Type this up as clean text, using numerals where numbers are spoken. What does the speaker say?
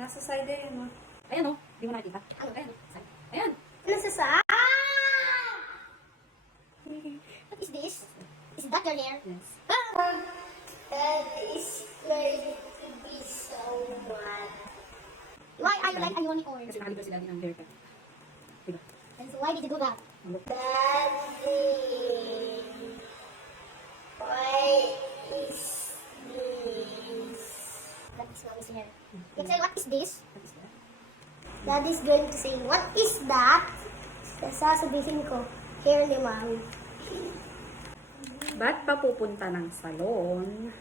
Nasa side yun, oh. Ayan, oh. Hindi mo nakikita. Ayan, side. Ayan. Ano sa sa? What is this? Is that your hair? Yes. That is going to be so bad. Why are you like a unicorn? Kasi nakalito si Daddy ng haircut. Diba? And so why did you do that? Daddy, why is this? That is mommy's hair. You say, what is this? Daddy's going to say, what is that? Sasabihin ko, hair ni Mommy. Ba't pa pupunta ng salon?